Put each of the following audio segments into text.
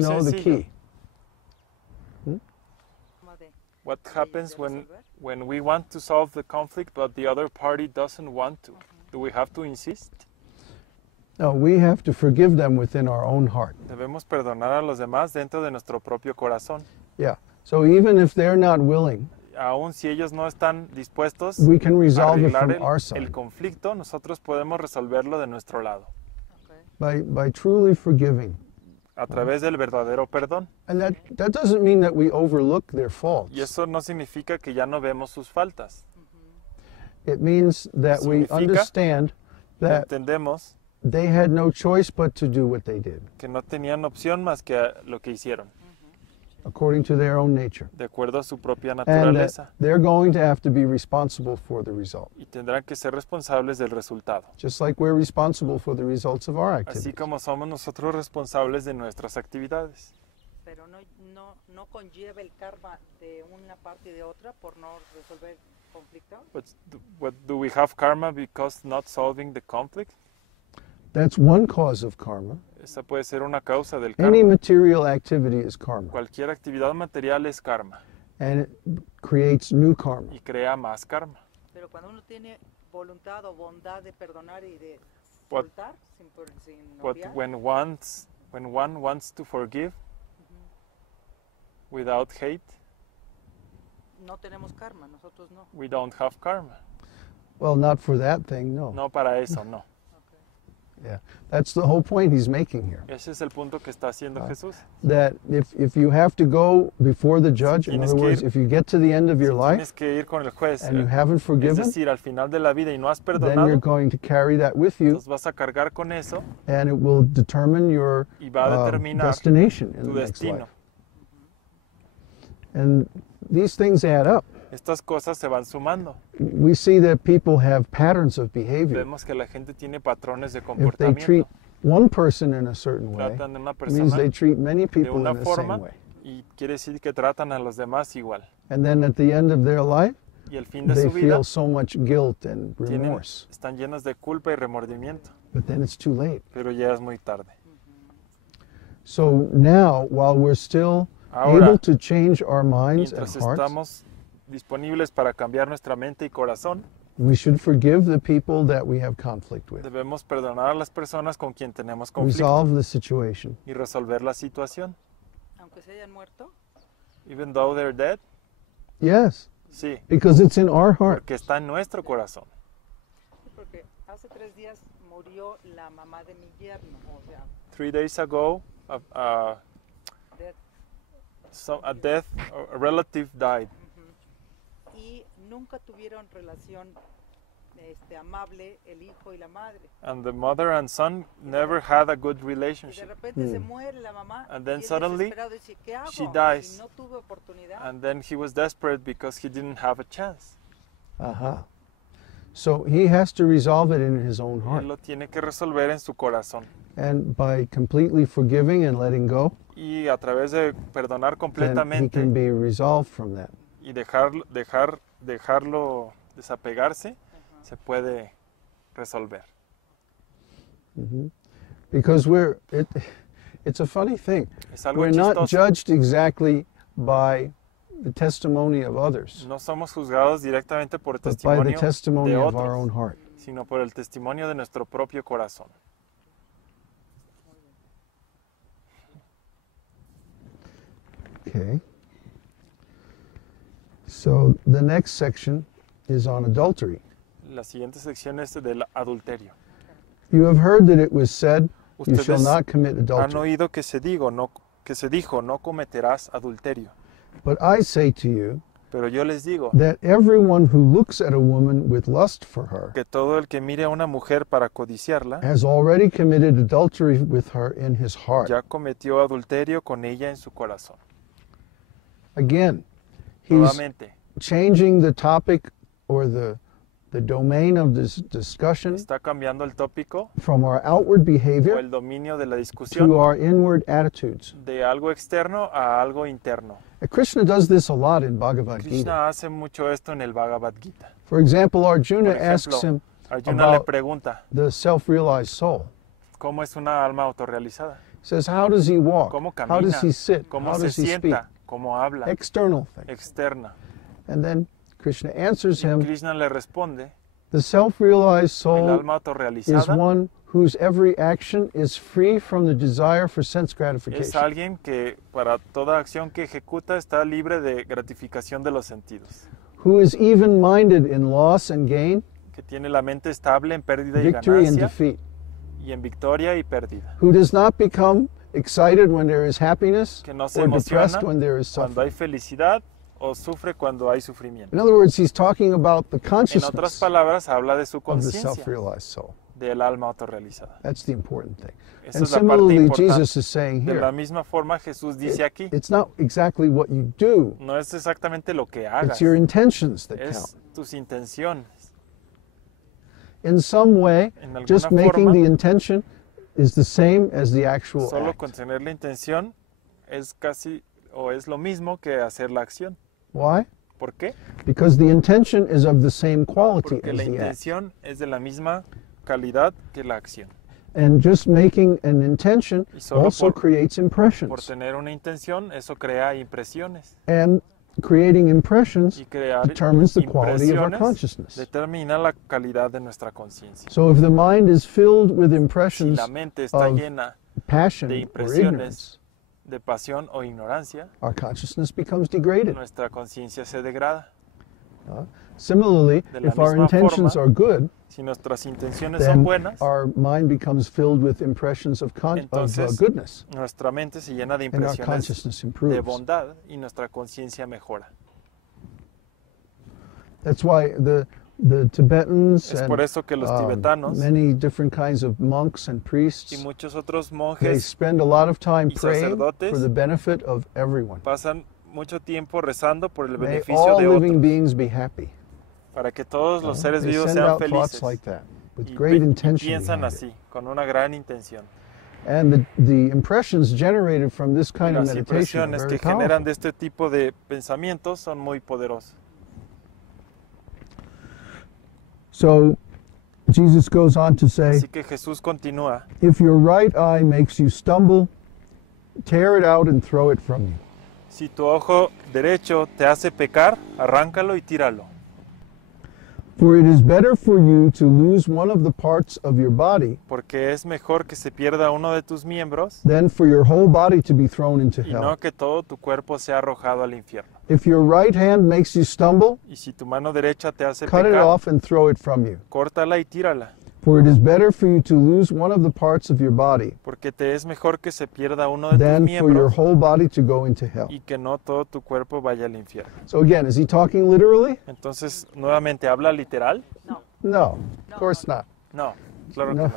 you know the Sencillo. key. What happens when we want to solve the conflict but the other party doesn't want to? Do we have to insist? No, we have to forgive them within our own heart. Debemos perdonar a los demás dentro de nuestro propio corazón. Yeah. So even if they're not willing, Aun si ellos no están dispuestos we can a resolve it arreglar from our el side conflicto, nosotros podemos resolverlo de nuestro lado, by truly forgiving. a través del verdadero perdón. And that doesn't mean that we overlook their faults. Y eso no significa que ya no vemos sus faltas. It means that we Significa understand that Entendemos they had no choice but to do what they did, que no tenían opción más que lo que hicieron, according to their own nature. de acuerdo a su propia And naturaleza. that they're going to have to be responsible for the result, Y tendrán que ser responsables del resultado. just like we're responsible for the results of our Así activities. como somos nosotros responsables de nuestras actividades. Pero no conlleva el karma de una parte y de otra por no resolver el conflicto. But do we have karma because not solving the conflict? That's one cause of karma. Esa puede ser una causa del Any karma. material activity is karma, Cualquier actividad material es karma and it creates new karma. y crea más karma. Pero cuando uno tiene voluntad o bondad de perdonar y de What- soltar sin But odiar, when one wants to forgive without hate, no tenemos karma, nosotros no. we don't have karma. Well, not for that thing, no. No para eso, no. Yeah, that's the whole point he's making here. Ese es el punto que está haciendo Jesús. That if you have to go before the judge, in tienes other que words, ir- if you get to the end of your life Tienes que ir con el juez. and you haven't Es forgiven, decir, al final de la vida y no has then you're perdonado, going to carry that with you, entonces vas a cargar con eso and it will determine your y va a determinar destination in tu the next destino. life. And these things add up. Estas cosas se van sumando. We see that people have patterns of behavior. Vemos que la gente tiene patrones de If they treat comportamiento. one person in a certain way, Tratan de una it means persona they treat many de people una in the same forma way. y quiere decir que tratan a los demás igual. And then at the end of their life, Y al fin de they su vida feel so much guilt and remorse. están llenos de culpa y remordimiento, But then it's too late. pero ya es muy tarde. So now, while we're still Ahora, able to change our minds and mientras hearts, estamos disponibles para cambiar nuestra mente y corazón, we should forgive the people that we have conflict with, debemos perdonar a las personas con quien tenemos conflicto resolve the situation. y resolver la situación. Aunque se hayan muerto, Even though they're dead, Yes, sí, because it's in our heart. porque está en nuestro corazón. porque hace 3 días murió la mamá de mi yerno, o sea, 3 days ago, death. a relative died, Y nunca tuvieron relación amable el hijo y la madre. and the mother and son never had a good Y de relationship. repente se muere la mamá And then y él suddenly, desesperado dice, ¿qué hago? she dies. Si no tuve oportunidad. And then he was desperate because he didn't have a chance. Aha. So he has to resolve it in his own heart. Él lo tiene que resolver en su corazón. And by completely forgiving and letting go, Y a través de perdonar then he completamente can be resolved from that. y dejarlo desapegarse, se puede resolver. Because it's a funny thing. Es algo We're not chistoso. judged exactly by the testimony of others, No somos juzgados directamente por el but by the testimonio testimony de of our own otros, heart. sino por el testimonio de nuestro propio corazón. Okay. So the next section is on adultery. La siguiente sección es del adulterio. You have heard that it was said, "You shall Ustedes not commit han adultery." oído que se dijo, no cometerás adulterio. But I say to you Pero yo les digo that everyone who looks at a woman with lust for her que todo el que mire a una mujer para codiciarla, has already committed adultery with her in his heart. ya cometió adulterio con ella en su corazón. Again, he's Nuevamente, changing the topic or the domain of this discussion está cambiando el tópico from our outward o behavior el dominio de la to discusión our inward attitudes. de algo externo a algo interno. Krishna does this a lot in Bhagavad Gita. Krishna hace mucho esto en el Bhagavad Gita. For example, Arjuna Por asks ejemplo, him Arjuna le about pregunta, the self-realized soul. ¿cómo es una alma autorrealizada? says, how does he walk? cómo How does camina, he sit? cómo How se does he speak? sienta, cómo habla, External things. externa. And then Krishna answers Y him, Krishna le responde, the self-realized el soul alma is autorrealizada one whose every action is free from the desire for sense es gratification. alguien que para toda acción que ejecuta está libre de gratificación de los sentidos, Who is even-minded in loss and gain, que tiene la mente estable en pérdida y victory and ganancia, defeat. y en victoria y pérdida, Who does not become excited when there is happiness que no se or depressed emociona when there is cuando hay suffering. felicidad o sufre cuando hay sufrimiento. In other words, he's talking about the En otras consciousness palabras, habla de su of the conciencia, self-realized soul. del alma autorrealizada. That's the important thing. Esa And es la parte similarly, importante. Jesus is saying De la here, misma forma, Jesús dice aquí, it's not exactly what you do, no es exactamente lo que it's hagas, your intentions that count. es tus intenciones. In some way, En alguna just making forma, the intention is the same as the actual solo act. con tener la intención es casi o es lo mismo que hacer la acción. Why? ¿Por qué? Because the intention is of the same quality Porque as la the act. intención es de la misma calidad que la acción. And just making an intention Y solo also por- creates Por impressions. tener una intención, eso crea impresiones. And creating impressions Y crear determines the quality of our impresiones consciousness. determina la calidad de nuestra conciencia. So if the mind is filled with Si impressions la mente está of llena passion de or impresiones ignorance, de pasión o ignorancia, our consciousness becomes degraded. nuestra conciencia se degrada. Similarly, De la if our misma intentions forma, are good, Si nuestras intenciones son then buenas, our mind becomes filled with impressions of Entonces, goodness, nuestra mente se llena de and our impresiones consciousness de improves. bondad y nuestra conciencia mejora. That's why the Tibetans Es and por eso que los tibetanos many different kinds of monks and y priests, muchos otros they monjes spend a lot of time y praying sacerdotes for the benefit of everyone. pasan mucho tiempo rezando por el May beneficio all de living otros, beings be happy. para que todos los seres They vivos send sean out thoughts felices. like that with Y, great y intention piensan behind it. así, con una gran intención. And the impressions generated from this Y kind of las meditation are impresiones very que generan powerful. de este tipo de pensamientos son muy poderosas. So Jesus goes on to say, Así que Jesús continúa, if your right eye makes you stumble, tear it out and throw it from you. si tu ojo derecho te hace pecar, arráncalo y tíralo. For it is better for you to lose one of the parts of your body Porque es mejor que se pierda uno de tus miembros than for your whole body to be thrown into y no hell. que todo tu cuerpo sea arrojado al infierno. If your right hand makes you stumble, Y si tu mano derecha te hace cut it pecar, off and throw it from you. córtala y tírala. For it is better for you to lose one of the parts of your body Porque te es mejor que se pierda uno de tus than for your miembros whole body to go into hell. y que no todo tu cuerpo vaya al infierno. So again, is he talking literally? Entonces, nuevamente, ¿habla literal? No. No, of course not. No, claro que No.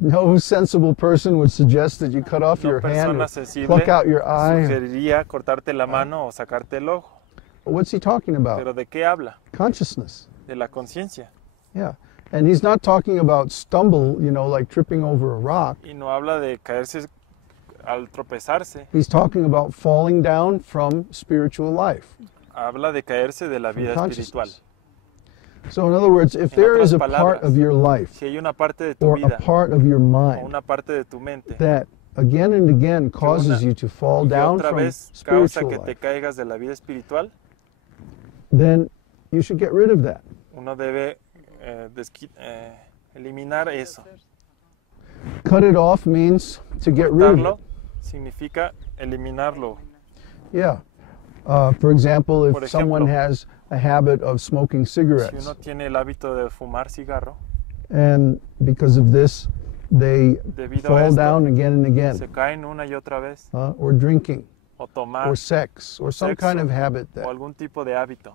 no. No sensible person would suggest that you cut off No your hand persona or sensible pluck out your eye. sugeriría cortarte la mano o sacarte el ojo. What's he talking about? ¿Pero de qué habla? Consciousness. De la conciencia. Yeah. And he's not talking about stumble, like tripping over a rock. Y no habla de caerse al tropezarse. He's talking about falling down from spiritual life. Habla de caerse de la From vida espiritual. consciousness. So in other words, if En there is otras a part palabras, of your life Si hay una parte de tu or a vida part of your o mind una parte de tu mente that again and again causes una- you to fall y que down otra from vez causa spiritual que te life, caigas de la vida espiritual, then you should get rid of that. uno debe eliminar eso. Cut it off means to get rid of Cortarlo it. significa eliminarlo. Yeah. For example, Por if someone ejemplo, has a habit of smoking Si cigarettes, uno tiene el hábito de fumar cigarro, and because of this, they debido a fall esto, down again and again, se caen una y otra vez, or drinking, o tomar, or sex, or some sexo, kind of habit o that algún tipo de hábito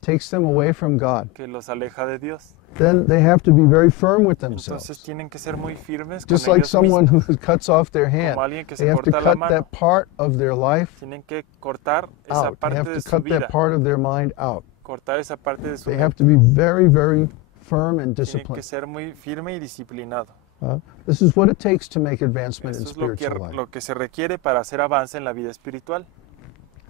takes them away from God, que los aleja de Dios. then they have to be very firm with Entonces themselves. tienen que ser muy firmes Just con like ellos someone mismos. who cuts off their hand, Como alguien que they se have to corta la cut mano. that part of their life Tienen que cortar esa out. They parte have de to su cut vida, that part of their mind out. cortar esa parte de su They vida. have to be very, very firm and Tienen que disciplined. ser muy firme y disciplinado. This is what it takes to make advancement in Eso es lo spiritual life. que se requiere para hacer avance en la vida espiritual.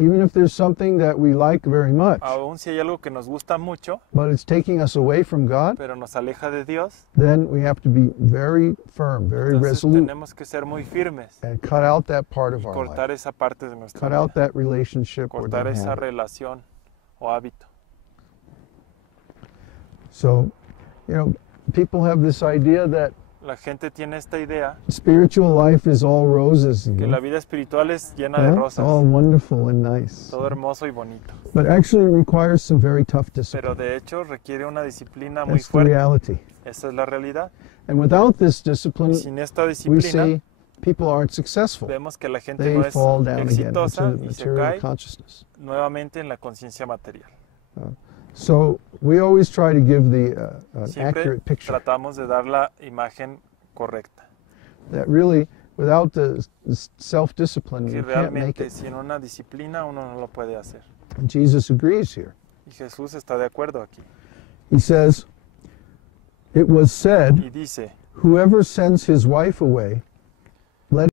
Even if there's something that we like very much, aun si hay algo que nos gusta mucho, but it's taking us away from God, pero nos aleja de Dios, then we have to be very firm, very entonces resolute, tenemos que ser muy firmes and cut out that part of y our cortar life. esa parte de nuestra Cut out vida, that relationship or cortar that esa habit. relación o hábito. So, people have this idea that La gente tiene esta idea spiritual life is all roses, que la vida espiritual es llena de It's all rosas, wonderful and nice. todo hermoso y bonito, But actually it requires some very tough discipline. pero de hecho requiere una disciplina muy That's the fuerte. reality. Esa es la realidad. And without this Y discipline, sin esta we disciplina, see people aren't successful. vemos que la gente They no es fall down again into exitosa the y se material cae consciousness. nuevamente en la conciencia material. So we always try to give an Siempre accurate picture tratamos de dar la imagen correcta. that really, without the self-discipline, Que you can't make realmente it. sin una disciplina uno no lo puede hacer. And Jesus agrees here. Y Jesús está de acuerdo aquí. He says, it was said, Y dice, whoever sends his wife away